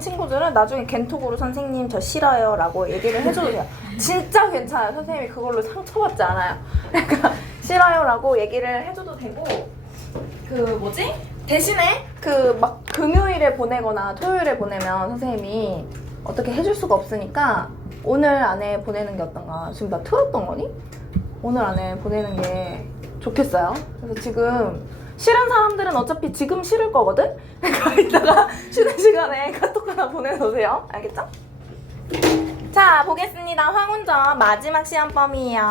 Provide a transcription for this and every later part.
친구들은 나중에 겐톡으로 선생님 저 싫어요 라고 얘기를 해줘도 돼요. 진짜 괜찮아요. 선생님이 그걸로 상처받지 않아요. 그러니까 싫어요 라고 얘기를 해줘도 되고, 대신에 막 금요일에 보내거나 토요일에 보내면 선생님이 어떻게 해줄 수가 없으니까 오늘 안에 보내는 게 어떤가. 지금 나 틀었던 거니? 오늘 안에 보내는 게 좋겠어요. 그래서 지금 싫은 사람들은 어차피 지금 싫을 거거든? 그러니까 이따가 쉬는 시간에 카톡 하나 보내놓으세요. 알겠죠? 자, 보겠습니다. 황운전 마지막 시험범위예요.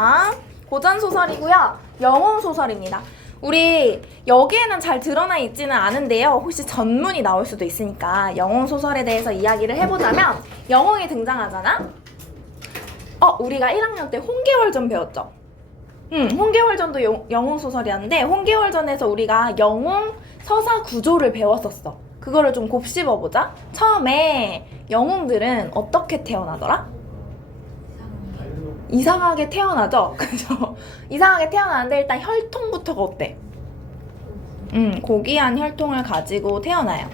고전소설이고요. 영웅소설입니다. 우리 여기에는 잘 드러나 있지는 않은데요. 혹시 전문이 나올 수도 있으니까 영웅소설에 대해서 이야기를 해보자면, 영웅이 등장하잖아? 우리가 1학년 때 홍계월전 배웠죠? 홍계월전도 영웅소설이었는데, 홍계월전에서 우리가 영웅 서사 구조를 배웠었어. 그거를 좀 곱씹어보자. 처음에 영웅들은 어떻게 태어나더라? 이상하게 태어나죠? 그죠? 이상하게 태어나는데 일단 혈통부터가 어때? 고귀한 혈통을 가지고 태어나요.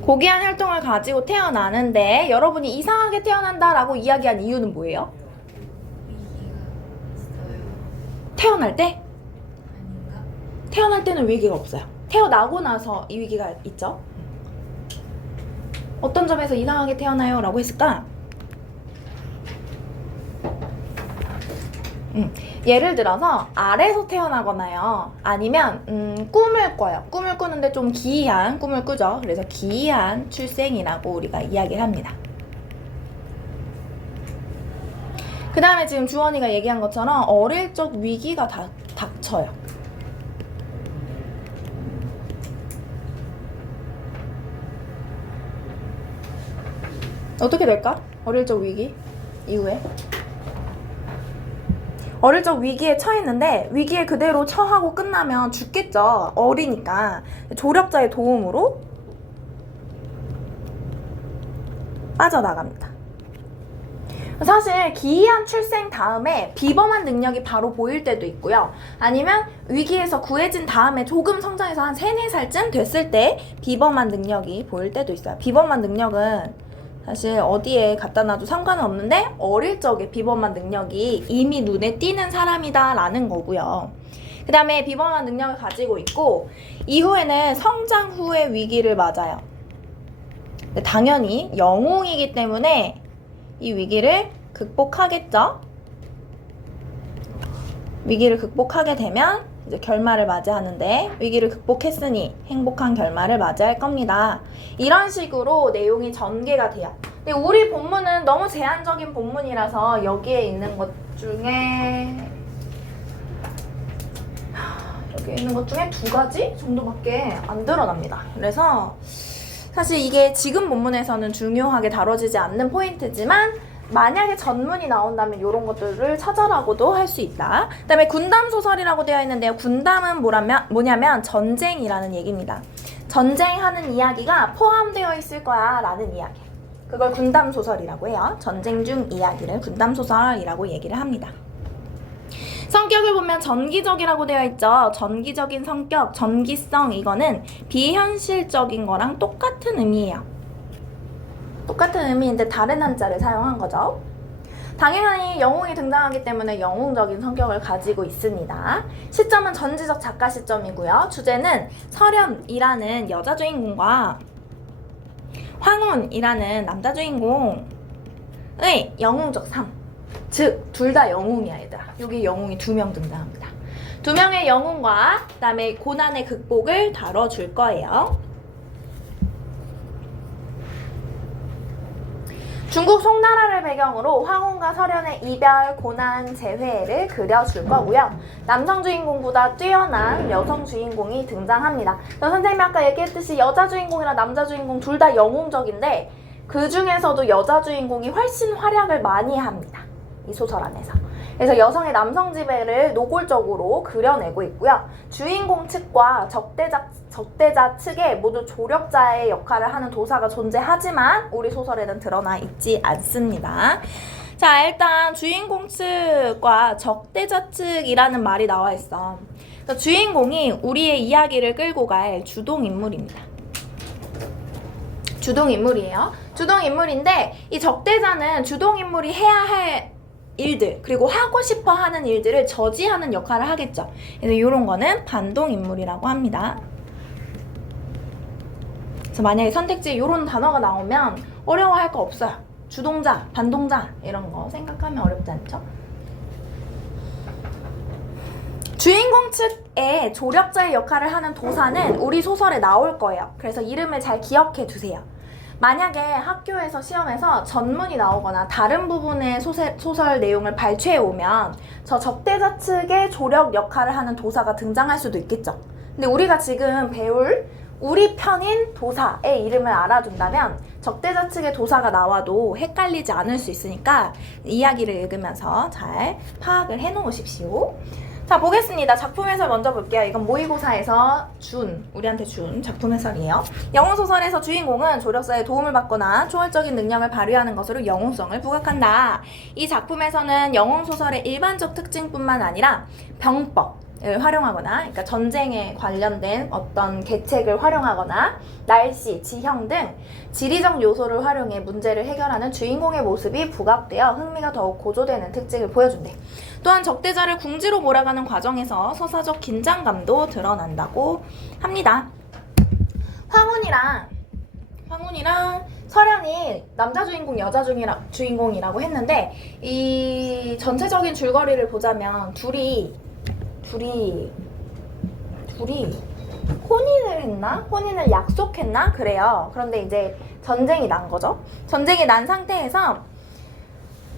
고귀한 혈통을 가지고 태어나는데, 여러분이 이상하게 태어난다라고 이야기한 이유는 뭐예요? 태어날 때? 태어날 때는 위기가 없어요. 태어나고 나서 이 위기가 있죠. 어떤 점에서 이상하게 태어나요? 라고 했을까? 예를 들어서 아래에서 태어나거나요, 아니면 꿈을 꿔요. 꿈을 꾸는데 좀 기이한 꿈을 꾸죠. 그래서 기이한 출생이라고 우리가 이야기를 합니다. 그 다음에 지금 주원이가 얘기한 것처럼 어릴 적 위기가 닥쳐요. 어떻게 될까? 어릴 적 위기 이후에 어릴 적 위기에 처했는데, 위기에 그대로 처하고 끝나면 죽겠죠. 어리니까. 조력자의 도움으로 빠져나갑니다. 사실 기이한 출생 다음에 비범한 능력이 바로 보일 때도 있고요. 아니면 위기에서 구해진 다음에 조금 성장해서 한 3, 4살쯤 됐을 때 비범한 능력이 보일 때도 있어요. 비범한 능력은 사실 어디에 갖다 놔도 상관은 없는데, 어릴 적에 비범한 능력이 이미 눈에 띄는 사람이다 라는 거고요. 그 다음에 비범한 능력을 가지고 있고, 이후에는 성장 후의 위기를 맞아요. 당연히 영웅이기 때문에 이 위기를 극복하겠죠? 위기를 극복하게 되면 이제 결말을 맞이하는데, 위기를 극복했으니 행복한 결말을 맞이할 겁니다. 이런 식으로 내용이 전개가 돼요. 근데 우리 본문은 너무 제한적인 본문이라서 여기에 있는 것 중에 2가지 정도밖에 안 드러납니다. 그래서 사실 이게 지금 본문에서는 중요하게 다뤄지지 않는 포인트지만, 만약에 전문이 나온다면 이런 것들을 찾아라고도 할 수 있다. 그 다음에 군담소설이라고 되어 있는데요. 군담은 뭐냐면 전쟁이라는 얘기입니다. 전쟁하는 이야기가 포함되어 있을 거야 라는 이야기. 그걸 군담소설이라고 해요. 전쟁 중 이야기를 군담소설이라고 얘기를 합니다. 성격을 보면 전기적이라고 되어 있죠. 전기적인 성격, 전기성, 이거는 비현실적인 거랑 똑같은 의미예요. 똑같은 의미인데 다른 한자를 사용한 거죠. 당연히 영웅이 등장하기 때문에 영웅적인 성격을 가지고 있습니다. 시점은 전지적 작가 시점이고요. 주제는 설현이라는 여자 주인공과 황운이라는 남자 주인공의 영웅적 삶. 즉, 둘 다 영웅이야, 얘들아. 여기 영웅이 2명 등장합니다. 2명의 영웅과 그 다음에 고난의 극복을 다뤄줄 거예요. 중국 송나라를 배경으로 황혼과 설현의 이별, 고난, 재회를 그려줄 거고요. 남성 주인공보다 뛰어난 여성 주인공이 등장합니다. 선생님이 아까 얘기했듯이 여자 주인공이랑 남자 주인공 둘 다 영웅적인데, 그 중에서도 여자 주인공이 훨씬 활약을 많이 합니다. 이 소설 안에서. 그래서 여성의 남성 지배를 노골적으로 그려내고 있고요. 주인공 측과 적대자 측에 모두 조력자의 역할을 하는 도사가 존재하지만 우리 소설에는 드러나 있지 않습니다. 자, 일단 주인공 측과 적대자 측이라는 말이 나와 있어. 주인공이 우리의 이야기를 끌고 갈 주동인물입니다. 주동인물이에요. 주동인물인데 이 적대자는 주동인물이 해야 할 일들 그리고 하고 싶어 하는 일들을 저지하는 역할을 하겠죠. 그래서 이런 거는 반동인물이라고 합니다. 그래서 만약에 선택지에 이런 단어가 나오면 어려워할 거 없어요. 주동자, 반동자 이런 거 생각하면 어렵지 않죠? 주인공 측의 조력자의 역할을 하는 도사는 우리 소설에 나올 거예요. 그래서 이름을 잘 기억해 두세요. 만약에 학교에서 시험에서 전문이 나오거나 다른 부분의 소설 내용을 발췌해 오면 저 적대자 측의 조력 역할을 하는 도사가 등장할 수도 있겠죠. 근데 우리가 지금 배울 우리 편인 도사의 이름을 알아둔다면 적대자 측의 도사가 나와도 헷갈리지 않을 수 있으니까 이야기를 읽으면서 잘 파악을 해 놓으십시오. 자, 보겠습니다. 작품 해설 먼저 볼게요. 이건 모의고사에서 우리한테 준 작품 해설이에요. 영웅소설에서 주인공은 조력자의 도움을 받거나 초월적인 능력을 발휘하는 것으로 영웅성을 부각한다. 이 작품에서는 영웅소설의 일반적 특징뿐만 아니라 병법을 활용하거나, 그러니까 전쟁에 관련된 어떤 계책을 활용하거나 날씨, 지형 등 지리적 요소를 활용해 문제를 해결하는 주인공의 모습이 부각되어 흥미가 더욱 고조되는 특징을 보여준대. 또한 적대자를 궁지로 몰아가는 과정에서 서사적 긴장감도 드러난다고 합니다. 황혼이랑 설현이 남자 주인공, 여자 주인공이라고 했는데 이 전체적인 줄거리를 보자면 둘이 혼인을 했나? 혼인을 약속했나? 그래요. 그런데 이제 전쟁이 난 거죠. 전쟁이 난 상태에서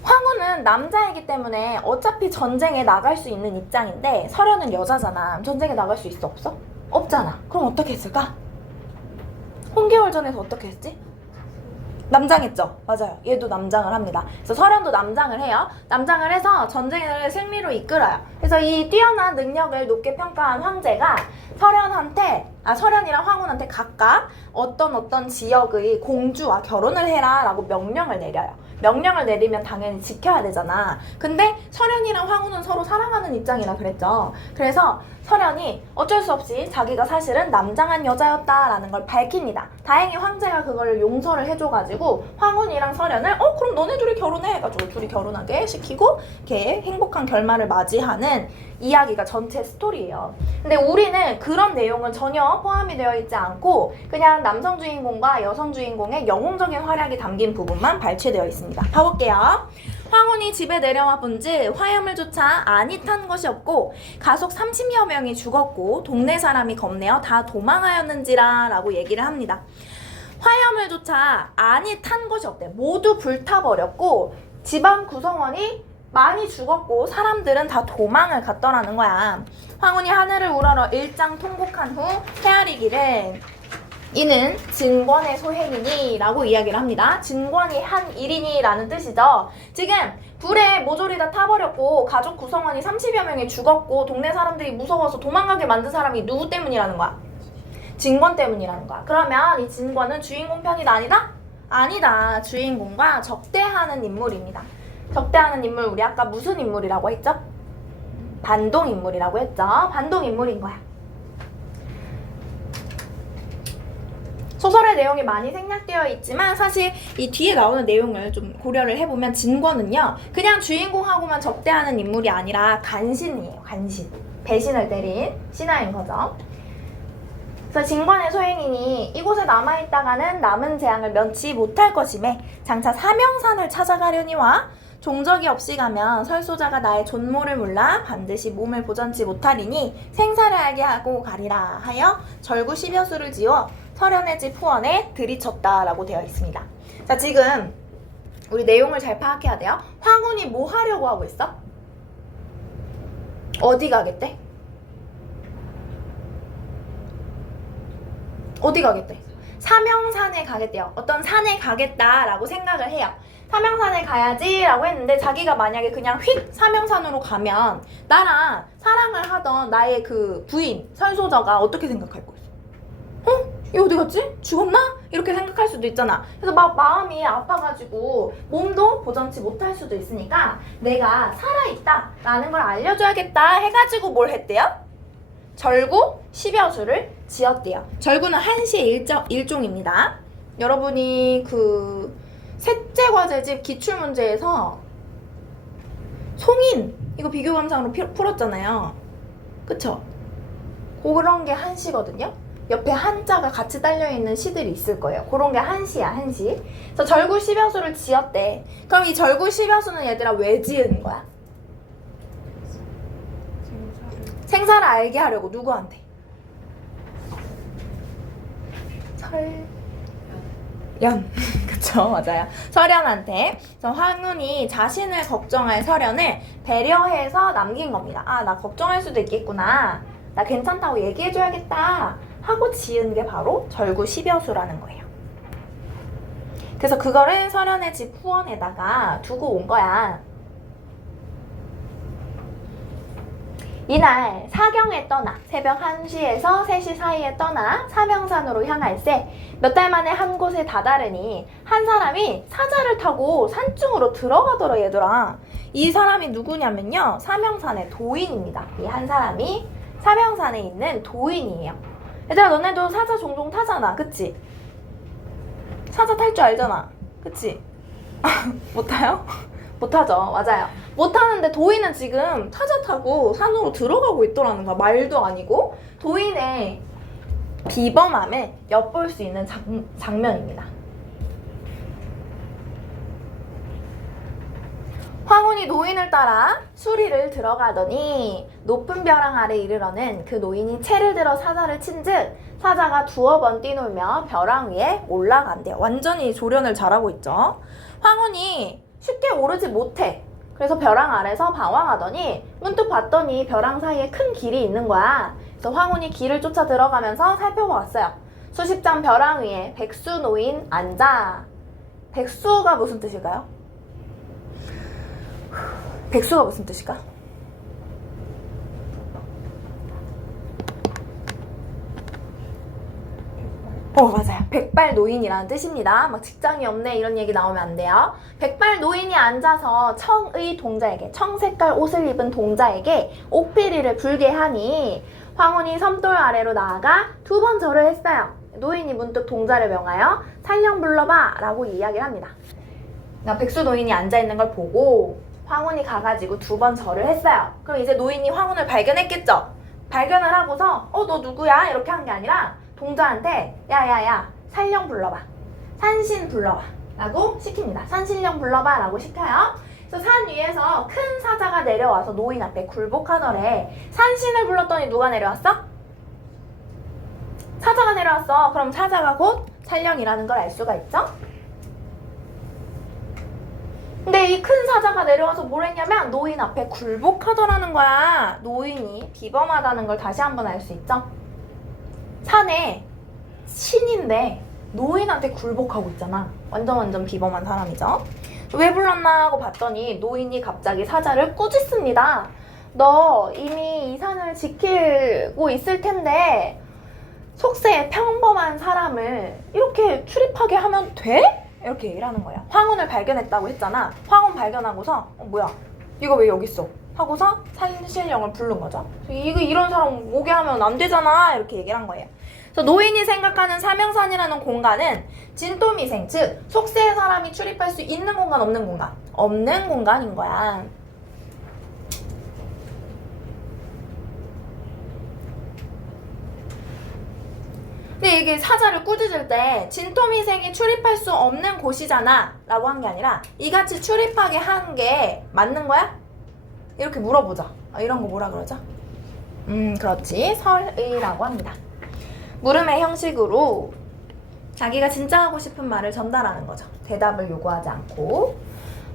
황후는 남자이기 때문에 어차피 전쟁에 나갈 수 있는 입장인데 설현은 여자잖아. 전쟁에 나갈 수 있어? 없어? 없잖아. 그럼 어떻게 했을까? 홍계월전에서 어떻게 했지? 남장했죠. 맞아요. 얘도 남장을 합니다. 그래서 설현도 남장을 해요. 남장을 해서 전쟁을 승리로 이끌어요. 그래서 이 뛰어난 능력을 높게 평가한 황제가 설현이랑 황혼한테 각각 어떤 지역의 공주와 결혼을 해라 라고 명령을 내려요. 명령을 내리면 당연히 지켜야 되잖아. 근데 설현이랑 황후는 서로 사랑하는 입장이라 그랬죠. 그래서 설현이 어쩔 수 없이 자기가 사실은 남장한 여자였다라는 걸 밝힙니다. 다행히 황제가 그걸 용서를 해줘가지고 황혼이랑 설현을 그럼 너네 둘이 결혼해 해가지고 둘이 결혼하게 시키고 이렇게 행복한 결말을 맞이하는 이야기가 전체 스토리예요. 근데 우리는 그런 내용은 전혀 포함이 되어 있지 않고 그냥 남성 주인공과 여성 주인공의 영웅적인 활약이 담긴 부분만 발췌되어 있습니다. 봐볼게요. 황혼이 집에 내려와 본즉 화염을조차 안이 탄 것이 없고 가속 30여 명이 죽었고 동네 사람이 겁내어 다 도망하였는지라 라고 얘기를 합니다. 화염을조차 안이 탄 것이 없대. 모두 불타버렸고 집안 구성원이 많이 죽었고 사람들은 다 도망을 갔더라는 거야. 황혼이 하늘을 우러러 일장 통곡한 후 헤아리기를 이는 진권의 소행이니 라고 이야기를 합니다. 진권이 한 일이니 라는 뜻이죠. 지금 불에 모조리 다 타버렸고 가족 구성원이 30여 명이 죽었고 동네 사람들이 무서워서 도망가게 만든 사람이 누구 때문이라는 거야? 진권 때문이라는 거야. 그러면 이 진권은 주인공 편이다 아니다? 아니다. 주인공과 적대하는 인물입니다. 적대하는 인물 우리 아까 무슨 인물이라고 했죠? 반동인물이라고 했죠. 반동인물인 거야. 소설의 내용이 많이 생략되어 있지만 사실 이 뒤에 나오는 내용을 좀 고려를 해보면 진권은요 그냥 주인공하고만 적대하는 인물이 아니라 간신이에요. 간신. 배신을 때린 신하인 거죠. 그래서 진권의 소행이니 이곳에 남아있다가는 남은 재앙을 면치 못할 것이매 장차 사명산을 찾아가려니와 종적이 없이 가면 설소자가 나의 존모를 몰라 반드시 몸을 보전치 못하리니 생사를 알게 하고 가리라 하여 절구 10여 수를 지어 설현의 집 후원에 들이쳤다라고 되어 있습니다. 자, 지금 우리 내용을 잘 파악해야 돼요. 황혼이 뭐 하려고 하고 있어? 어디 가겠대? 어디 가겠대? 사명산에 가겠대요. 어떤 산에 가겠다라고 생각을 해요. 사명산에 가야지 라고 했는데 자기가 만약에 그냥 휙 사명산으로 가면 나랑 사랑을 하던 나의 그 부인 설소저가 어떻게 생각할 거였어? 얘 어디 갔지? 죽었나? 이렇게 생각할 수도 있잖아. 그래서 막 마음이 아파가지고 몸도 보전치 못할 수도 있으니까 내가 살아있다 라는 걸 알려줘야겠다 해가지고 뭘 했대요? 절구 10여 수를 지었대요. 절구는 한시의 일종입니다. 여러분이 그 셋째 과제집 기출문제에서 송인 이거 비교감상으로 풀었잖아요. 그쵸? 그런 게 한시거든요. 옆에 한자가 같이 딸려있는 시들이 있을 거예요. 그런 게 한시야, 한시. 그래서 절구 10여수를 지었대. 그럼 이 절구 10여수는 얘들아 왜 지은 거야? 생사를 알게 하려고. 누구한테? 연. 그쵸, 맞아요. 설연한테. 그래서 황운이 자신을 걱정할 설연을 배려해서 남긴 겁니다. 아, 나 걱정할 수도 있겠구나. 나 괜찮다고 얘기해줘야겠다 하고 지은 게 바로 절구 10여수라는 거예요. 그래서 그거를 설연의 집 후원에다가 두고 온 거야. 이날 사경에 떠나 새벽 1시에서 3시 사이에 떠나 사명산으로 향할새 몇 달 만에 한 곳에 다다르니 한 사람이 사자를 타고 산중으로 들어가더라 얘들아. 이 사람이 누구냐면요, 사명산의 도인입니다. 이 한 사람이 사명산에 있는 도인이에요. 얘들아, 너네도 사자 종종 타잖아, 그치? 사자 탈 줄 알잖아, 그치? 못 타요? 못 타죠, 맞아요. 못 타는데 도인은 지금 사자 타고 산으로 들어가고 있더라는 거야. 말도 아니고. 도인의 비범함을 엿볼 수 있는 장면입니다. 황운이 노인을 따라 수리를 들어가더니 높은 벼랑 아래 이르러는 그 노인이 채를 들어 사자를 친즉 사자가 두어 번 뛰놀며 벼랑 위에 올라간대요. 완전히 조련을 잘하고 있죠. 황운이 쉽게 오르지 못해. 그래서 벼랑 아래서 방황하더니 문득 봤더니 벼랑 사이에 큰 길이 있는 거야. 그래서 황운이 길을 쫓아 들어가면서 살펴보았어요. 수십 장 벼랑 위에 백수 노인 앉아. 백수가 무슨 뜻일까요? 백수가 무슨 뜻일까? 맞아요. 백발 노인이라는 뜻입니다. 막 직장이 없네 이런 얘기 나오면 안 돼요. 백발 노인이 앉아서 청의 동자에게, 청색깔 옷을 입은 동자에게 옥비리를 불게 하니 황운이 섬돌 아래로 나아가 2번 절을 했어요. 노인이 문득 동자를 명하여 살령 불러봐 라고 이야기를 합니다. 백수 노인이 앉아있는 걸 보고 황운이 가가지고 2번 절을 했어요. 그럼 이제 노인이 황운을 발견했겠죠? 발견을 하고서 너 누구야? 이렇게 한 게 아니라 동자한테 야야야 살령 불러봐, 산신 불러봐 라고 시킵니다. 산신령 불러봐 라고 시켜요. 그래서 산 위에서 큰 사자가 내려와서 노인 앞에 굴복하더래. 산신을 불렀더니 누가 내려왔어? 사자가 내려왔어. 그럼 사자가 곧 살령이라는 걸 알 수가 있죠? 근데 이 큰 사자가 내려와서 뭘 했냐면 노인 앞에 굴복하더라는 거야. 노인이 비범하다는 걸 다시 한번 알 수 있죠? 산에 신인데 노인한테 굴복하고 있잖아. 완전 비범한 사람이죠. 왜 불렀나 하고 봤더니 노인이 갑자기 사자를 꾸짖습니다. 너 이미 이 산을 지키고 있을 텐데 속세에 평범한 사람을 이렇게 출입하게 하면 돼? 이렇게 얘기를 하는 거야. 황운을 발견했다고 했잖아. 황운 발견하고서 뭐야 이거 왜 여기 있어? 하고서 산신령을 부른 거죠. 이런 사람 오게 하면 안 되잖아 이렇게 얘기를 한 거예요. 그래서 노인이 생각하는 사명산이라는 공간은 진토미생, 즉 속세의 사람이 출입할 수 있는 공간, 없는 공간? 없는 공간인 거야. 근데 이게 사자를 꾸짖을 때 진토미생이 출입할 수 없는 곳이잖아 라고 한 게 아니라 이같이 출입하게 한 게 맞는 거야? 이렇게 물어보자. 이런 거 뭐라 그러죠? 그렇지. 설의라고 합니다. 물음의 형식으로 자기가 진짜 하고 싶은 말을 전달하는 거죠. 대답을 요구하지 않고.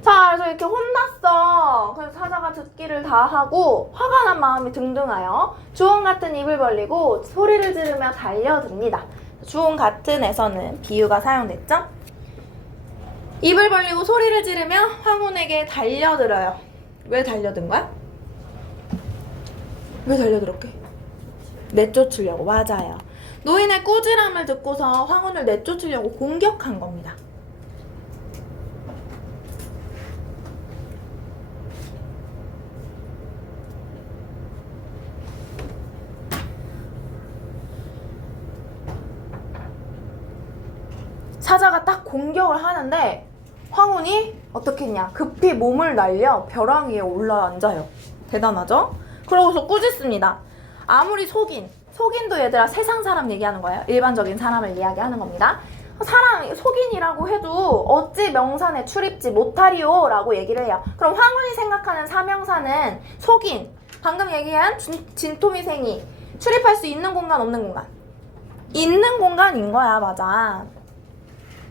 자, 그래서 이렇게 혼났어. 그래서 사자가 듣기를 다 하고 화가 난 마음이 등등하여 주홍 같은 입을 벌리고 소리를 지르며 달려듭니다. 주홍 같은에서는 비유가 사용됐죠? 입을 벌리고 소리를 지르며 황운에게 달려들어요. 왜 달려든 거야? 왜 달려들었게? 내쫓으려고. 맞아요. 노인의 꾸지람을 듣고서 황운을 내쫓으려고 공격한 겁니다. 사자가 딱 공격을 하는데 황혼이 어떻게 했냐? 급히 몸을 날려 벼랑 위에 올라앉아요. 대단하죠? 그러고서 꾸짖습니다. 아무리 속인도 얘들아 세상 사람 얘기하는 거예요. 일반적인 사람을 이야기하는 겁니다. 사람 속인이라고 해도 어찌 명산에 출입지 못하리오 라고 얘기를 해요. 그럼 황혼이 생각하는 사명산은 속인, 방금 얘기한 진토미생이 출입할 수 있는 공간 없는 공간? 있는 공간인 거야. 맞아.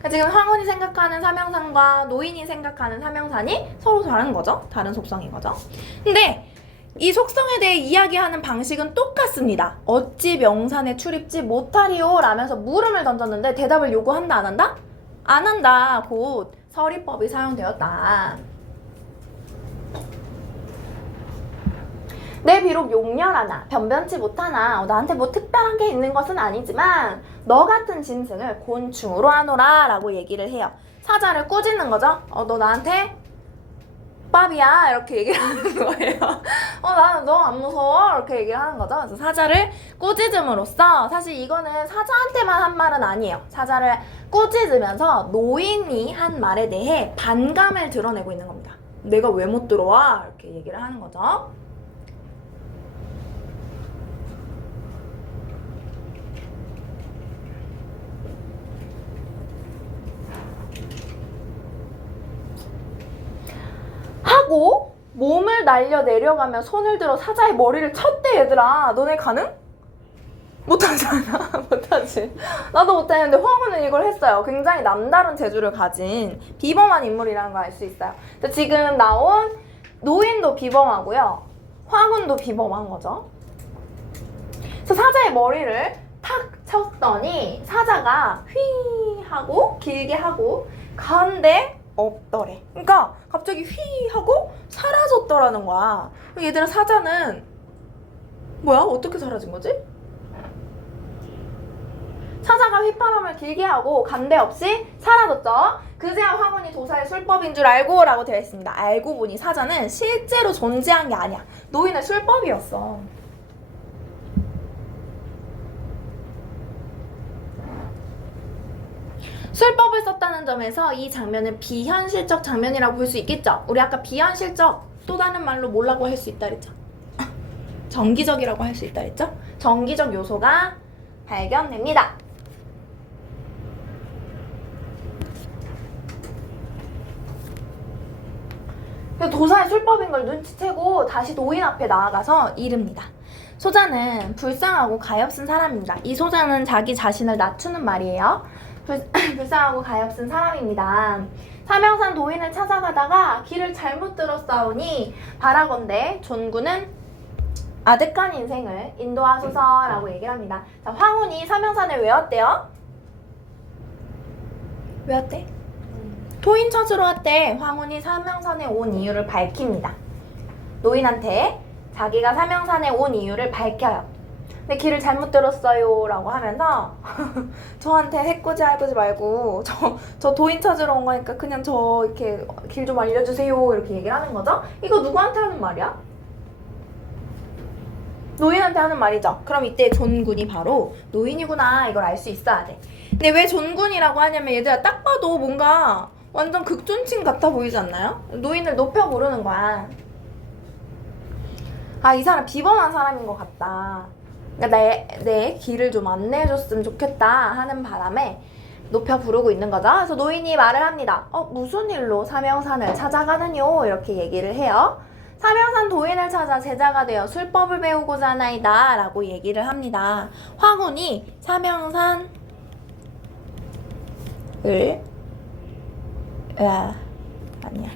지금 황혼이 생각하는 사명산과 노인이 생각하는 사명산이 서로 다른 거죠. 다른 속성인 거죠. 근데 이 속성에 대해 이야기하는 방식은 똑같습니다. 어찌 명산에 출입지 못하리오 라면서 물음을 던졌는데 대답을 요구한다 안 한다? 안 한다. 곧 서리법이 사용되었다. 내 비록 용렬하나 변변치 못하나 나한테 뭐 특별한 게 있는 것은 아니지만 너 같은 짐승을 곤충으로 하노라 라고 얘기를 해요. 사자를 꾸짖는 거죠. 너 나한테 밥이야 이렇게 얘기를 하는 거예요. 나는 너 안 무서워 이렇게 얘기를 하는 거죠. 그래서 사자를 꾸짖음으로써 사실 이거는 사자한테만 한 말은 아니에요. 사자를 꾸짖으면서 노인이 한 말에 대해 반감을 드러내고 있는 겁니다. 내가 왜 못 들어와? 이렇게 얘기를 하는 거죠. 하고 몸을 날려 내려가며 손을 들어 사자의 머리를 쳤대. 얘들아 너네 가능? 못하잖아. 못하지. 나도 못하는데 황혼은 이걸 했어요. 굉장히 남다른 재주를 가진 비범한 인물이라는 걸 알 수 있어요. 지금 나온 노인도 비범하고요, 황혼도 비범한 거죠. 그래서 사자의 머리를 탁 쳤더니 사자가 휘 하고 길게 하고 가운데 없더래. 그러니까 갑자기 휘 하고 사라졌더라는 거야. 얘들아 사자는 뭐야? 어떻게 사라진 거지? 사자가 휘파람을 길게 하고 간데 없이 사라졌죠. 그제야 황혼이 도사의 술법인 줄 알고 라고 되어 있습니다. 알고 보니 사자는 실제로 존재한 게 아니야. 노인의 술법이었어. 술법을 썼다는 점에서 이 장면은 비현실적 장면이라고 볼 수 있겠죠. 우리 아까 비현실적 또 다른 말로 뭐라고 할 수 있다 그랬죠? 정기적이라고 할 수 있다 그랬죠? 정기적 요소가 발견됩니다. 도사의 술법인 걸 눈치채고 다시 노인 앞에 나아가서 이릅니다. 소자는 불쌍하고 가엾은 사람입니다. 이 소자는 자기 자신을 낮추는 말이에요. 불쌍하고 가엾은 사람입니다. 사명산 도인을 찾아가다가 길을 잘못 들었사오니 바라건대 존구는 아득한 인생을 인도하소서라고 얘기를 합니다. 자, 황혼이 사명산을 왜 왔대요? 왜 왔대? 도인 찾으러 왔대. 황혼이 사명산에 온 이유를 밝힙니다. 노인한테 자기가 사명산에 온 이유를 밝혀요. 근데 길을 잘못 들었어요 라고 하면서 저한테 해꾸지 할꾸지 말고 저 도인 찾으러 온 거니까 그냥 저 이렇게 길 좀 알려주세요 이렇게 얘기를 하는 거죠. 이거 누구한테 하는 말이야? 노인한테 하는 말이죠. 그럼 이때 존군이 바로 노인이구나 이걸 알 수 있어야 돼. 근데 왜 존군이라고 하냐면 얘들아 딱 봐도 뭔가 완전 극존칭 같아 보이지 않나요? 노인을 높여 부르는 거야. 이 사람 비범한 사람인 것 같다. 그러니까 내 길을 좀 안내해줬으면 좋겠다 하는 바람에 높여 부르고 있는 거죠. 그래서 노인이 말을 합니다. 무슨 일로 사명산을 찾아가느뇨? 이렇게 얘기를 해요. 사명산 도인을 찾아 제자가 되어 술법을 배우고자 하나이다 라고 얘기를 합니다. 황혼이 사명산을 아니야.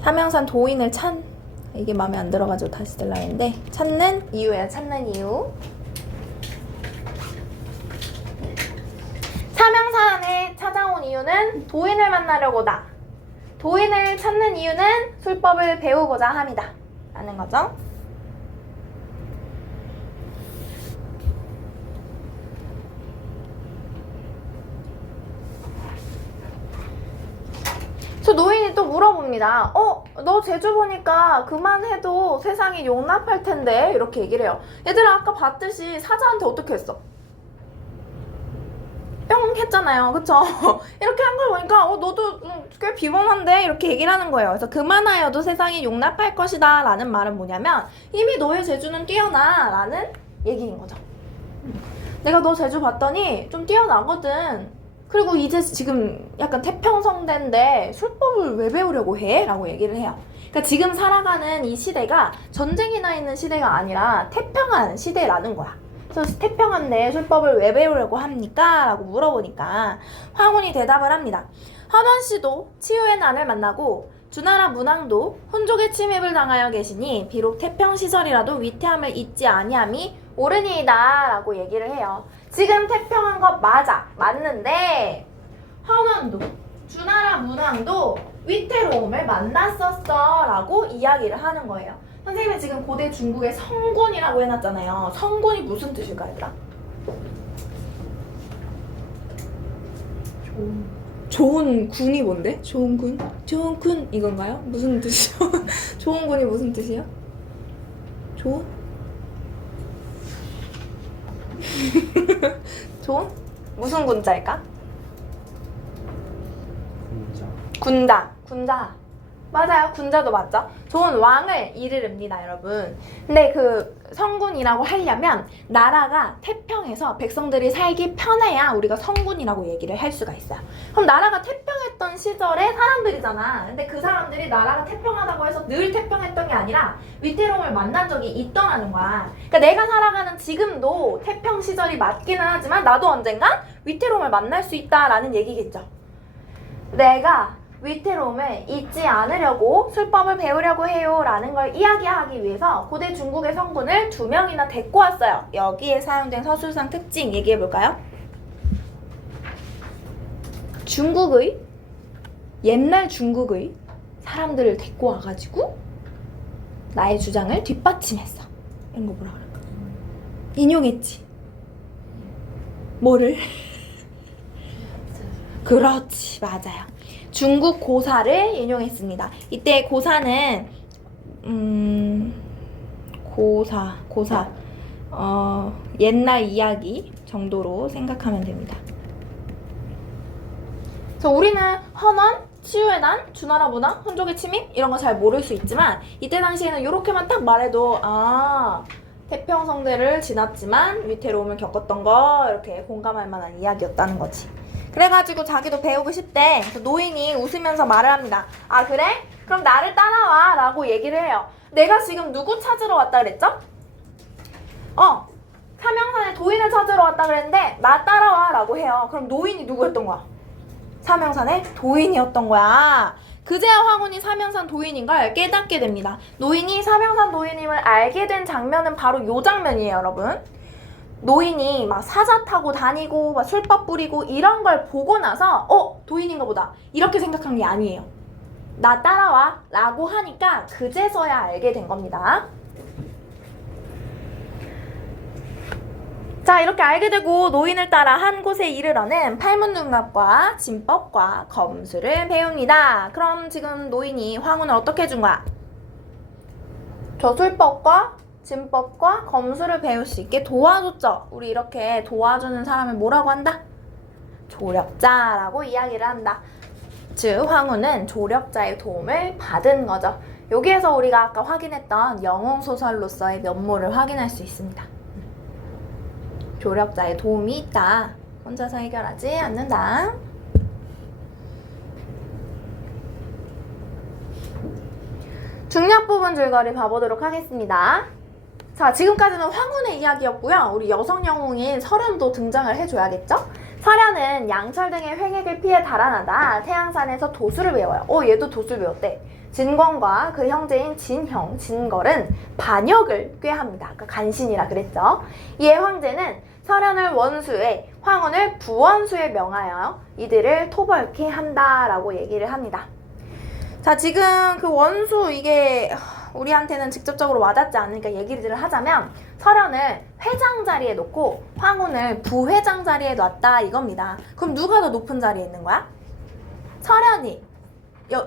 사명산 도인을 이게 마음에 안 들어가지고 다시 들라 했는데 찾는 이유예요. 찾는 이유. 사명산에 찾아온 이유는 도인을 만나려고다. 도인을 찾는 이유는 술법을 배우고자 합니다. 라는 거죠. 저 노인이 또 물어봅니다. 너 제주 보니까 그만해도 세상이 용납할 텐데 이렇게 얘기를 해요. 얘들아 아까 봤듯이 사자한테 어떻게 했어? 뿅 했잖아. 비범했잖아요. 그쵸? 이렇게 한 걸 보니까 너도 꽤 비범한데? 이렇게 얘기를 하는 거예요. 그래서 그만하여도 세상이 용납할 것이다 라는 말은 뭐냐면 이미 너의 재주는 뛰어나 라는 얘기인 거죠. 내가 너 재주 봤더니 좀 뛰어나거든. 그리고 이제 지금 약간 태평성대인데 술법을 왜 배우려고 해? 라고 얘기를 해요. 그러니까 지금 살아가는 이 시대가 전쟁이 나 있는 시대가 아니라 태평한 시대라는 거야. 그래서 태평한데 술법을 왜 배우려고 합니까? 라고 물어보니까 황혼이 대답을 합니다. 한원 씨도 치유의 난을 만나고 주나라 문왕도 혼족의 침입을 당하여 계시니 비록 태평시절이라도 위태함을 잊지 아니함이 옳으니이다 라고 얘기를 해요. 지금 태평한 거 맞는데 한원도 주나라 문왕도 위태로움을 만났었어 라고 이야기를 하는 거예요. 선생님이 지금 고대 중국의 성군이라고 해놨잖아요. 성군이 무슨 뜻일까 얘들아? 좋은 군이 뭔데? 좋은 군? 좋은 군 이건가요? 무슨 뜻이요? 좋은 군이 무슨 뜻이요? 좋은? 좋은? 무슨 군자일까? 군자. 맞아요. 군자도 맞죠? 좋은 왕을 이르릅니다, 여러분. 근데 그 성군이라고 하려면 나라가 태평해서 백성들이 살기 편해야 우리가 성군이라고 얘기를 할 수가 있어요. 그럼 나라가 태평했던 시절의 사람들이잖아. 근데 그 사람들이 나라가 태평하다고 해서 늘 태평했던 게 아니라 위태로움을 만난 적이 있더라는 거야. 그러니까 내가 살아가는 지금도 태평 시절이 맞기는 하지만 나도 언젠간 위태로움을 만날 수 있다라는 얘기겠죠. 내가 위태로움을 잊지 않으려고 술법을 배우려고 해요 라는 걸 이야기하기 위해서 고대 중국의 성군을 2명이나 데리고 왔어요. 여기에 사용된 서술상 특징 얘기해볼까요? 옛날 중국의 사람들을 데리고 와가지고 나의 주장을 뒷받침했어. 이런 거 뭐라 그럴까? 인용했지. 뭐를? 그렇지, 맞아요. 중국 고사를 인용했습니다. 이때 고사는 옛날 이야기 정도로 생각하면 됩니다. 그래서 우리는 헌원, 치유의 난, 주나라 문왕, 혼족의 침입 이런 거 잘 모를 수 있지만 이때 당시에는 이렇게만 딱 말해도 태평성대를 지났지만 위태로움을 겪었던 거 이렇게 공감할 만한 이야기였다는 거지. 그래가지고 자기도 배우고 싶대. 그래서 노인이 웃으면서 말을 합니다. 아 그래? 그럼 나를 따라와 라고 얘기를 해요. 내가 지금 누구 찾으러 왔다 그랬죠? 사명산에 도인을 찾으러 왔다 그랬는데 나 따라와 라고 해요. 그럼 노인이 누구였던 거야? 사명산의 도인이었던 거야. 그제야 황혼이 사명산 도인인 걸 깨닫게 됩니다. 노인이 사명산 도인임을 알게 된 장면은 바로 요 장면이에요, 여러분. 노인이 막 사자 타고 다니고 막 술밥 뿌리고 이런 걸 보고 나서 도인인가 보다 이렇게 생각한 게 아니에요. 나 따라와 라고 하니까 그제서야 알게 된 겁니다. 자, 이렇게 알게 되고 노인을 따라 한 곳에 이르러는 팔문능합과 진법과 검수를 배웁니다. 그럼 지금 노인이 황혼을 어떻게 해준 거야? 저술법과 진법과 검수를 배울 수 있게 도와줬죠. 우리 이렇게 도와주는 사람을 뭐라고 한다? 조력자라고 이야기를 한다. 즉 황후는 조력자의 도움을 받은 거죠. 여기에서 우리가 아까 확인했던 영웅소설로서의 면모를 확인할 수 있습니다. 조력자의 도움이 있다. 혼자서 해결하지 않는다. 중략 부분 줄거리 봐보도록 하겠습니다. 자, 지금까지는 황혼의 이야기였고요. 우리 여성 영웅인 설현도 등장을 해줘야겠죠? 설현은 양철 등의 횡액을 피해 달아나다 태양산에서 도수를 배워요. 얘도 도수를 배웠대. 진권과 그 형제인 진형, 진걸은 반역을 꾀합니다. 그러니까 간신이라 그랬죠. 이에 황제는 설현을 원수에, 황혼을 부원수에 명하여 이들을 토벌케 한다라고 얘기를 합니다. 자, 지금 그 원수 이게 우리한테는 직접적으로 와닿지 않으니까 얘기를 하자면 설현을 회장 자리에 놓고 황혼을 부회장 자리에 놨다 이겁니다. 그럼 누가 더 높은 자리에 있는 거야? 설현이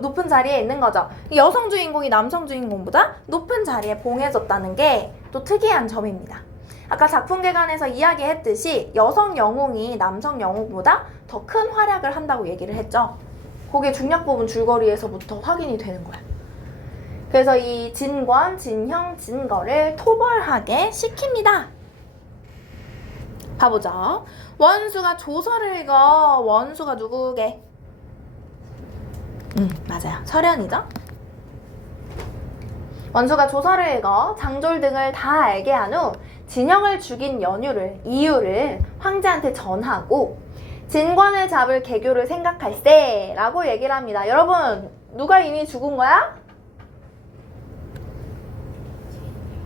높은 자리에 있는 거죠. 여성 주인공이 남성 주인공보다 높은 자리에 봉해졌다는 게 또 특이한 점입니다. 아까 작품개관에서 이야기했듯이 여성 영웅이 남성 영웅보다 더 큰 활약을 한다고 얘기를 했죠. 그게 중략부분 줄거리에서부터 확인이 되는 거야. 그래서 이 진권, 진형, 진거를 토벌하게 시킵니다. 봐보자. 원수가 조서를 읽어. 원수가 누구게? 맞아요. 설현이죠. 원수가 조서를 읽어 장졸 등을 다 알게 한 후 진형을 죽인 이유를 황제한테 전하고 진권을 잡을 계교를 생각할세 라고 얘기를 합니다. 여러분, 누가 이미 죽은 거야?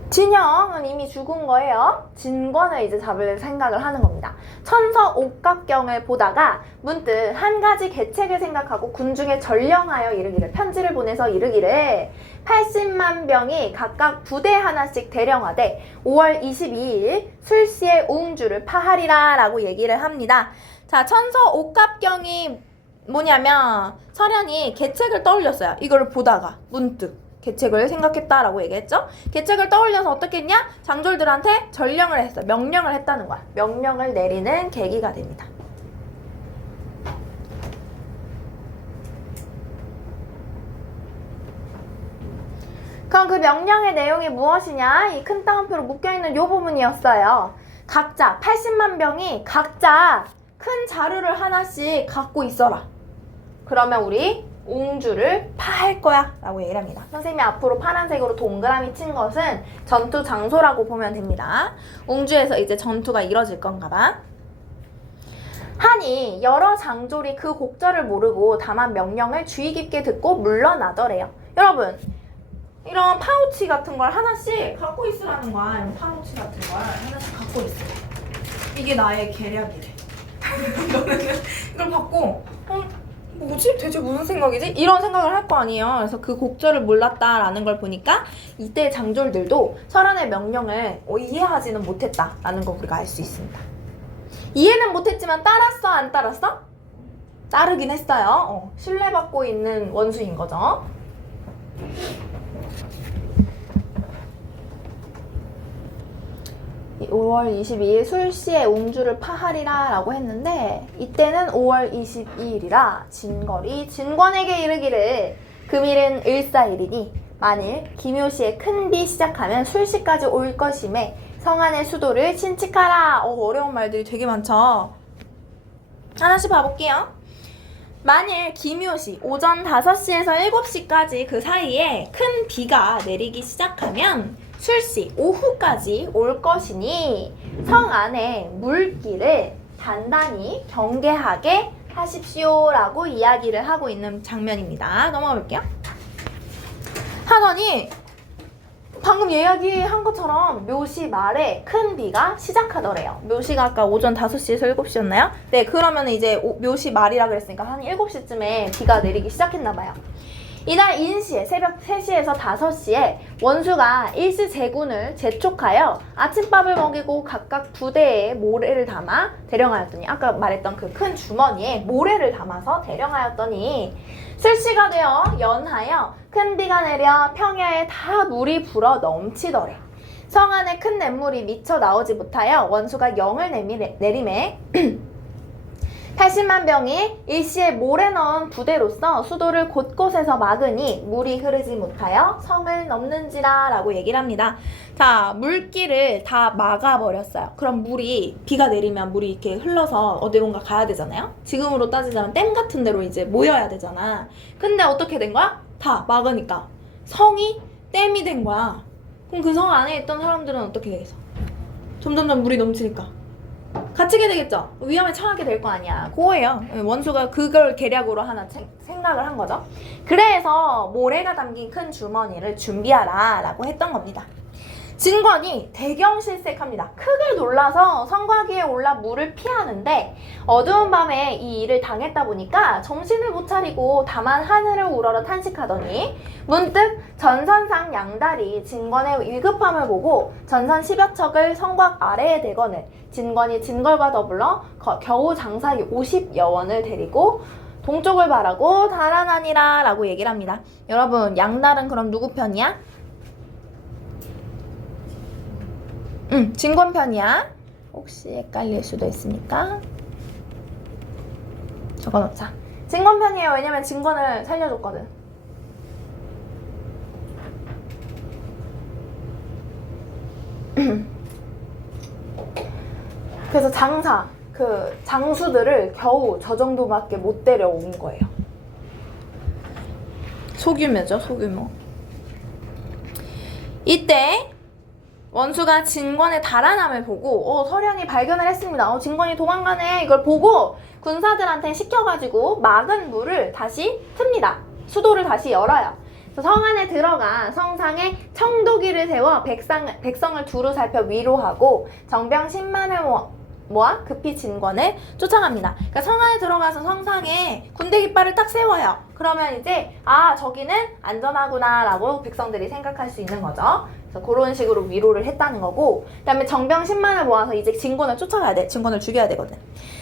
진형은 이미 죽은 거예요. 진권을 이제 잡을 생각을 하는 겁니다. 천서 옥갑경을 보다가 문득 한 가지 계책을 생각하고 군중에 전령하여 이르기를, 편지를 보내서 이르기를 80만 병이 각각 부대 하나씩 대령하되 5월 22일 술시에 옹주를 파하리라 라고 얘기를 합니다. 자, 천서 옥갑경이 뭐냐면 설현이 계책을 떠올렸어요. 이걸 보다가 문득 계책을 생각했다라고 얘기했죠. 계책을 떠올려서 어떻게 했냐? 장졸들한테 전령을 했어요. 명령을 했다는 거야. 명령을 내리는 계기가 됩니다. 그럼 그 명령의 내용이 무엇이냐? 이 큰 따옴표로 묶여있는 이 부분이었어요. 각자 80만 병이 각자 큰 자루를 하나씩 갖고 있어라. 그러면 우리 옹주를 파할 거야 라고 얘기를 합니다. 선생님이 앞으로 파란색으로 동그라미 친 것은 전투 장소라고 보면 됩니다. 옹주에서 이제 전투가 이뤄질 건가 봐. 하니 여러 장졸이 그 곡절을 모르고 다만 명령을 주의 깊게 듣고 물러나더래요. 여러분, 이런 파우치 같은 걸 하나씩 갖고 있으라는 거야. 이런 파우치 같은 걸 하나씩 갖고 있어. 이게 나의 계략이래. 이걸 갖고 뭐지? 대체 무슨 생각이지? 이런 생각을 할 거 아니에요. 그래서 그 곡절을 몰랐다라는 걸 보니까 이때 장졸들도 설현의 명령을 이해하지는 못했다라는 거 우리가 알 수 있습니다. 이해는 못했지만 따랐어? 안 따랐어? 따르긴 했어요. 신뢰받고 있는 원수인 거죠. 이 5월 22일 술시에 옹주를 파하리라 라고 했는데 이때는 5월 22일이라 진걸이 진권에게 이르기를 금일은 을사일이니 만일 기묘시에 큰 비 시작하면 술시까지 올 것임에 성안의 수도를 신칙하라. 어려운 말들이 되게 많죠. 하나씩 봐볼게요. 만일 기묘시 오전 5시에서 7시까지 그 사이에 큰 비가 내리기 시작하면 술시 오후까지 올 것이니 성 안에 물길을 단단히 경계하게 하십시오 라고 이야기를 하고 있는 장면입니다. 넘어가 볼게요. 하더니 방금 이야기한 것처럼 묘시 말에 큰 비가 시작하더래요. 묘시가 아까 오전 5시에서 7시였나요? 네, 그러면 이제 묘시 말이라 그랬으니까 한 7시쯤에 비가 내리기 시작했나봐요. 이날 인시에 새벽 3시에서 5시에 원수가 일시제군을 재촉하여 아침밥을 먹이고 각각 부대에 모래를 담아 대령하였더니, 아까 말했던 그 큰 주머니에 모래를 담아서 대령하였더니 술시가 되어 연하여 큰 비가 내려 평야에 다 물이 불어 넘치더래. 성 안에 큰 냇물이 미쳐 나오지 못하여 원수가 영을 내림에 80만 병이 일시에 모래 넣은 부대로서 수도를 곳곳에서 막으니 물이 흐르지 못하여 성을 넘는지라 라고 얘기를 합니다. 자, 물길을 다 막아버렸어요. 그럼 비가 내리면 물이 이렇게 흘러서 어디론가 가야 되잖아요. 지금으로 따지자면 댐 같은 데로 이제 모여야 되잖아. 근데 어떻게 된 거야? 다 막으니까 성이 댐이 된 거야. 그럼 그 성 안에 있던 사람들은 어떻게 되겠어? 점점점 물이 넘치니까 갇히게 되겠죠? 위험에 처하게 될 거 아니야. 그거예요. 원수가 그걸 계략으로 하나 생각을 한 거죠. 그래서 모래가 담긴 큰 주머니를 준비하라 라고 했던 겁니다. 진권이 대경실색합니다. 크게 놀라서 성곽위에 올라 물을 피하는데 어두운 밤에 이 일을 당했다 보니까 정신을 못 차리고 다만 하늘을 우러러 탄식하더니 문득 전선상 양달이 진권의 위급함을 보고 전선 10여 척을 성곽 아래에 대거늘 진권이 진걸과 더불어 겨우 장사기 50여 원을 데리고 동쪽을 바라고 달아나니라 라고 얘기를 합니다. 여러분, 양달은 그럼 누구 편이야? 진권 편이야. 혹시 헷갈릴 수도 있으니까 적어놓자. 진권 편이에요. 왜냐면 진권을 살려줬거든. 그래서 장수들을 겨우 저 정도밖에 못 데려온 거예요. 소규모죠, 소규모. 이때 원수가 진권의 달아남을 보고 서련이 발견을 했습니다. 진권이 도망가네. 이걸 보고 군사들한테 시켜가지고 막은 물을 다시 틉니다. 수도를 다시 열어요. 성 안에 들어가 성상에 청도기를 세워 백성을 두루 살펴 위로하고 정병 10만을 모아 급히 진권을 쫓아갑니다. 그러니까 성 안에 들어가서 성상에 군대 깃발을 딱 세워요. 그러면 이제 저기는 안전하구나 라고 백성들이 생각할 수 있는 거죠. 그래서 그런 식으로 위로를 했다는 거고, 그 다음에 정병 10만을 모아서 이제 진권을 쫓아가야 돼. 진권을 죽여야 되거든.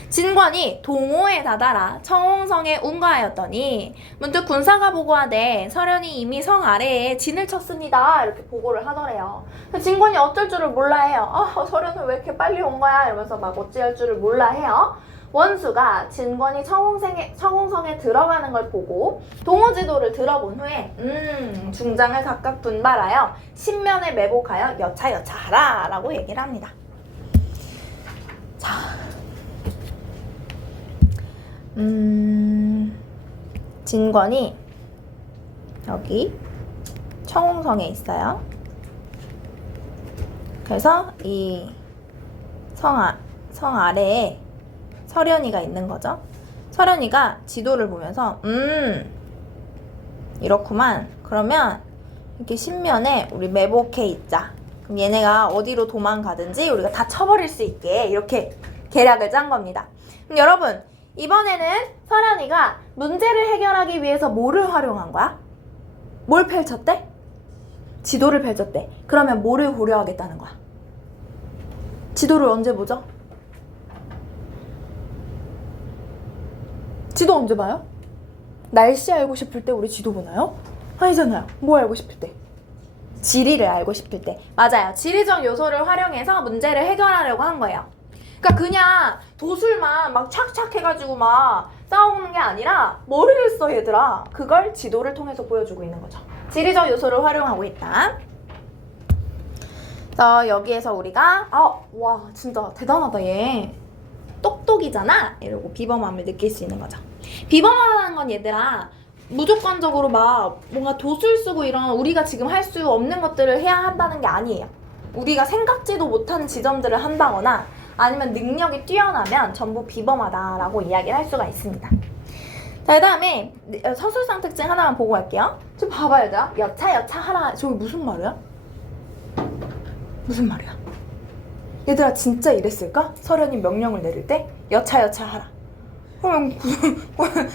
진권이 동호에 다다라 청홍성에 운가하였더니 문득 군사가 보고하되 서련이 이미 성 아래에 진을 쳤습니다. 이렇게 보고를 하더래요. 진권이 어쩔 줄을 몰라 해요. 서련은 왜 이렇게 빨리 온 거야? 이러면서 막 어찌할 줄을 몰라 해요. 원수가 진권이 청홍성에 들어가는 걸 보고 동호지도를 들어본 후에 중장을 각각 분발하여 신면에 매복하여 여차여차하라 라고 얘기를 합니다. 자, 진권이 여기 청홍성에 있어요. 그래서 이 성 아래에 서련이가 있는 거죠. 서련이가 지도를 보면서 이렇구만. 그러면 이렇게 신면에 우리 매복해 있자. 그럼 얘네가 어디로 도망가든지 우리가 다 쳐버릴 수 있게 이렇게 계략을 짠 겁니다. 그럼 여러분, 이번에는 서련이가 문제를 해결하기 위해서 뭐를 활용한 거야? 뭘 펼쳤대? 지도를 펼쳤대. 그러면 뭐를 고려하겠다는 거야? 지도를 언제 보죠? 지도 언제 봐요? 날씨 알고 싶을 때 우리 지도 보나요? 아니잖아요. 뭐 알고 싶을 때? 지리를 알고 싶을 때. 맞아요. 지리적 요소를 활용해서 문제를 해결하려고 한 거예요. 그러니까 그냥 도술만 막 착착 해가지고 막 싸우는 게 아니라 머리를 써, 얘들아. 그걸 지도를 통해서 보여주고 있는 거죠. 지리적 요소를 활용하고 있다. 그래서 여기에서 우리가 와 진짜 대단하다 얘. 똑똑이잖아. 이러고 비범함을 느낄 수 있는 거죠. 비범함이라는 건 얘들아 무조건적으로 막 뭔가 도술 쓰고 이런 우리가 지금 할 수 없는 것들을 해야 한다는 게 아니에요. 우리가 생각지도 못한 지점들을 한다거나 아니면 능력이 뛰어나면 전부 비범하다라고 이야기를 할 수가 있습니다. 자, 그 다음에 서술상 특징 하나만 보고 갈게요. 좀 봐봐요, 얘들아. 여차여차하라. 저게 무슨 말이야? 무슨 말이야? 얘들아 진짜 이랬을까? 서련이 명령을 내릴 때 여차여차하라. 그럼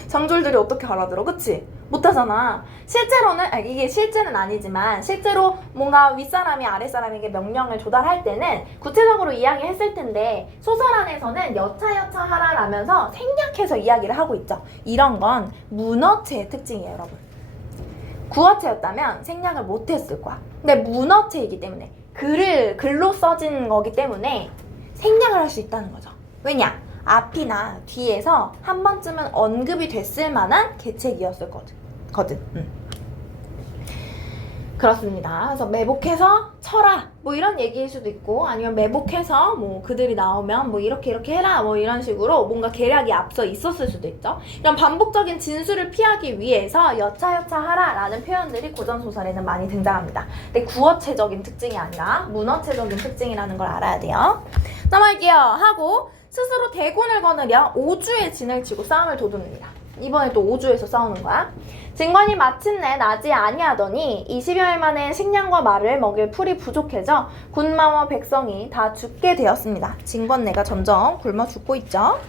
장졸들이 어떻게 알아들어? 그치? 못하잖아. 실제로는 이게 실제는 아니지만 실제로 뭔가 윗사람이 아랫사람에게 명령을 조달할 때는 구체적으로 이야기했을 텐데 소설 안에서는 여차여차하라 라면서 생략해서 이야기를 하고 있죠. 이런 건 문어체의 특징이에요, 여러분. 구어체였다면 생략을 못했을 거야. 근데 문어체이기 때문에 글로 써진 거기 때문에 생략을 할 수 있다는 거죠. 왜냐? 앞이나 뒤에서 한 번쯤은 언급이 됐을 만한 계책이었을 거든. 그렇습니다. 그래서 매복해서 쳐라 뭐 이런 얘기일 수도 있고, 아니면 매복해서 뭐 그들이 나오면 뭐 이렇게 해라 뭐 이런 식으로 뭔가 계략이 앞서 있었을 수도 있죠. 이런 반복적인 진술을 피하기 위해서 여차여차하라 라는 표현들이 고전소설에는 많이 등장합니다. 근데 구어체적인 특징이 아니라 문어체적인 특징이라는 걸 알아야 돼요. 넘어갈게요. 하고 스스로 대군을 거느려 오주의 진을 치고 싸움을 도둡니다. 이번에 또 오주에서 싸우는 거야. 진권이 마침내 나지 아니하더니 20여일 만에 식량과 말을 먹일 풀이 부족해져 군마와 백성이 다 죽게 되었습니다. 진권내가 점점 굶어 죽고 있죠.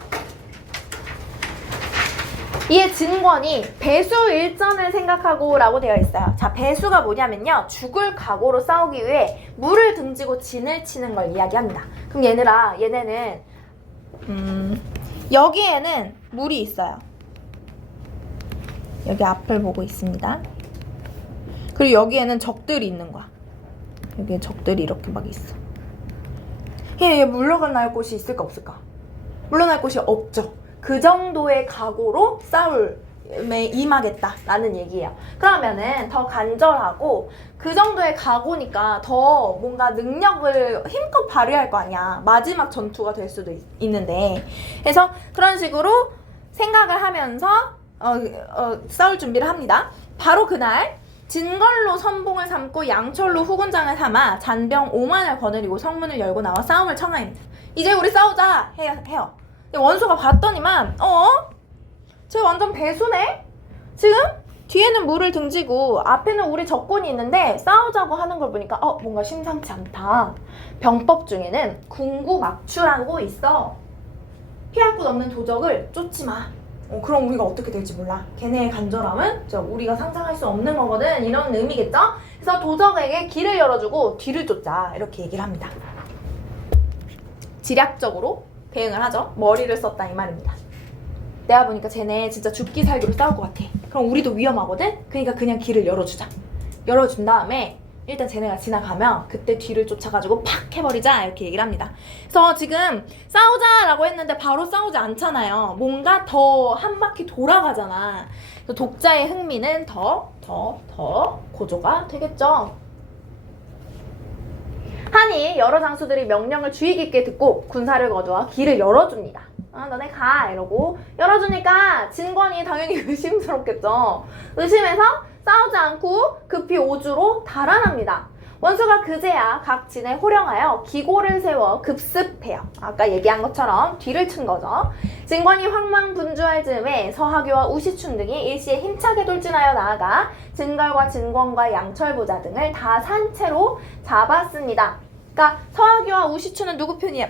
이에 진권이 배수 일전을 생각하고 라고 되어 있어요. 자, 배수가 뭐냐면요, 죽을 각오로 싸우기 위해 물을 등지고 진을 치는 걸 이야기합니다. 그럼 얘네는 여기에는 물이 있어요. 여기 앞을 보고 있습니다. 그리고 여기에는 적들이 있는 거야. 여기에 적들이 이렇게 막 있어. 얘 물러날 곳이 있을까 없을까? 물러날 곳이 없죠. 그 정도의 각오로 싸움에 임하겠다라는 얘기예요. 그러면은 더 간절하고 그 정도의 각오니까 더 뭔가 능력을 힘껏 발휘할 거 아니야. 마지막 전투가 될 수도 있는데. 그래서 그런 식으로 생각을 하면서 싸울 준비를 합니다. 바로 그날 진걸로 선봉을 삼고 양철로 후군장을 삼아 잔병 5만을 거느리고 성문을 열고 나와 싸움을 청하입니다. 이제 우리 싸우자 해요. 근데 원수가 봤더니만 쟤 완전 배수네? 지금 뒤에는 물을 등지고 앞에는 우리 적군이 있는데 싸우자고 하는 걸 보니까 뭔가 심상치 않다. 병법 중에는 궁구막추라고 있어. 피할 곳 없는 도적을 쫓지 마. 그럼 우리가 어떻게 될지 몰라. 걔네의 간절함은 우리가 상상할 수 없는 거거든. 이런 의미겠죠? 그래서 도적에게 길을 열어주고 뒤를 쫓자. 이렇게 얘기를 합니다. 지략적으로 대응을 하죠. 머리를 썼다 이 말입니다. 내가 보니까 쟤네 진짜 죽기 살기로 싸울 것 같아. 그럼 우리도 위험하거든? 그러니까 그냥 길을 열어주자. 열어준 다음에 일단 쟤네가 지나가면 그때 뒤를 쫓아가지고 팍 해버리자 이렇게 얘기를 합니다. 그래서 지금 싸우자라고 했는데 바로 싸우지 않잖아요. 뭔가 더 한 바퀴 돌아가잖아. 그래서 독자의 흥미는 더 고조가 되겠죠. 하니 여러 장수들이 명령을 주의 깊게 듣고 군사를 거두어 길을 열어줍니다. 너네 가 이러고 열어주니까 진권이 당연히 의심스럽겠죠. 의심해서 싸우지 않고 급히 오주로 달아납니다. 원수가 그제야 각 진에 호령하여 기고를 세워 급습해요. 아까 얘기한 것처럼 뒤를 친 거죠. 진권이 황망분주할 즈음에 서하교와 우시춘 등이 일시에 힘차게 돌진하여 나아가 진걸과 진권과 양철부자 등을 다 산채로 잡았습니다. 그러니까 서하교와 우시춘은 누구 편이야?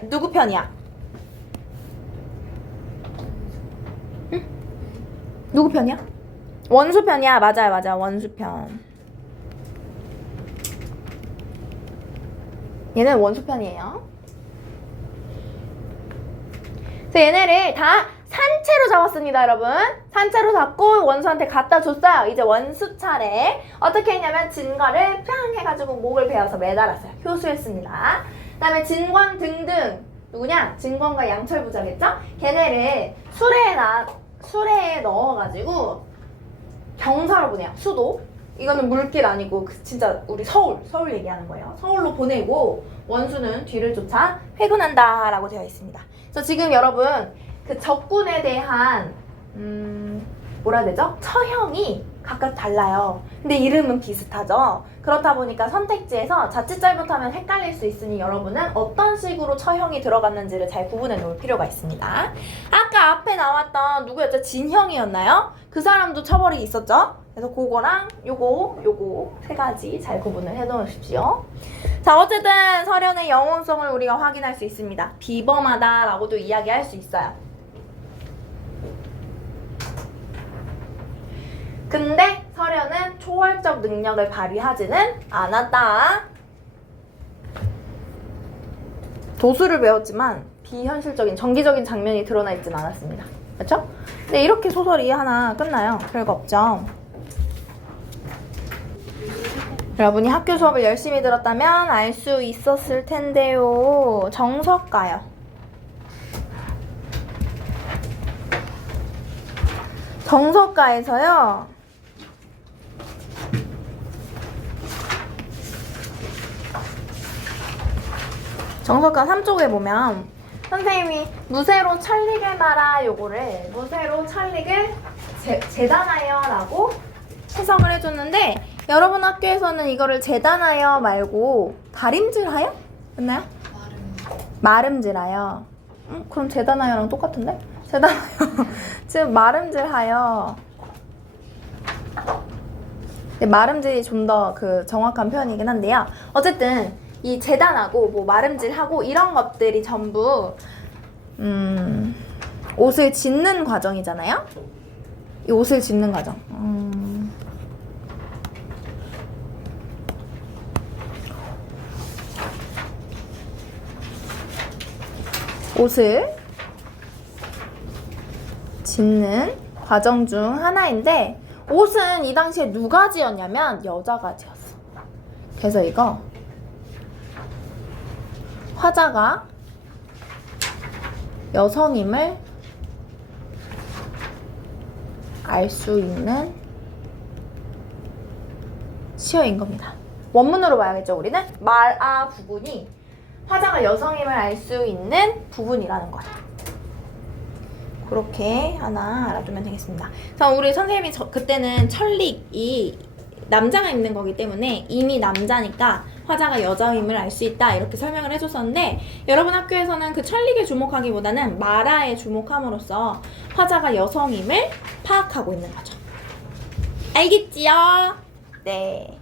응? 누구 편이야? 원수 편이야. 맞아요. 원수 편. 얘는 원수 편이에요. 그래서 얘네를 다 산채로 잡았습니다, 여러분. 산채로 잡고 원수한테 갖다 줬어요. 이제 원수 차례. 어떻게 했냐면 진과를 팡 해가지고 목을 베어서 매달았어요. 효수했습니다. 그 다음에 진권 등등 누구냐? 진권과 양철부자겠죠? 걔네를 수레에 넣어가지고 경사로 보내요. 수도. 이거는 물길 아니고 진짜 우리 서울 얘기하는 거예요. 서울로 보내고 원수는 뒤를 쫓아 회군한다 라고 되어 있습니다. 그래서 지금 여러분 그 적군에 대한 뭐라 해야 되죠? 처형이 각각 달라요. 근데 이름은 비슷하죠. 그렇다 보니까 선택지에서 자칫 잘못하면 헷갈릴 수 있으니 여러분은 어떤 식으로 처형이 들어갔는지를 잘 구분해 놓을 필요가 있습니다. 아까 앞에 나왔던 누구였죠? 진형이었나요? 그 사람도 처벌이 있었죠? 그래서 그거랑 요거 세 가지 잘 구분을 해 놓으십시오. 자, 어쨌든 서련의 영혼성을 우리가 확인할 수 있습니다. 비범하다라고도 이야기할 수 있어요. 근데 서련은 초월적 능력을 발휘하지는 않았다. 도수를 배웠지만 비현실적인 정기적인 장면이 드러나 있진 않았습니다. 그렇죠? 근데 이렇게 소설이 하나 끝나요. 별거 없죠. 여러분이 학교 수업을 열심히 들었다면 알 수 있었을 텐데요. 정석가요. 정석가에서요. 정석가 3쪽에 보면 선생님이 무쇠로 천릭을 말아 요거를 무쇠로 천릭을 재단하여 라고 해석을 해줬는데 여러분 학교에서는 이거를 재단하여 말고 다림질하여? 맞나요? 마름질하여. 그럼 재단하여랑 똑같은데? 재단하여. 지금 마름질하여. 마름질이 좀 더 그 정확한 표현이긴 한데요. 어쨌든 이 재단하고 뭐 마름질하고 이런 것들이 전부 옷을 짓는 과정이잖아요. 이 옷을 짓는 과정. 옷을 짓는 과정 중 하나인데 옷은 이 당시에 누가 지었냐면 여자가 지었어. 그래서 이거 화자가 여성임을 알 수 있는 시어인 겁니다. 원문으로 봐야겠죠, 우리는? 말아 부분이 화자가 여성임을 알 수 있는 부분이라는 거예요. 그렇게 하나 알아두면 되겠습니다. 그래서 우리 선생님이 그때는 천릭이 남자가 입는 거기 때문에 이미 남자니까 화자가 여자임을 알 수 있다 이렇게 설명을 해줬었는데, 여러분 학교에서는 그 천릭에 주목하기보다는 마라에 주목함으로써 화자가 여성임을 파악하고 있는 거죠. 알겠지요? 네.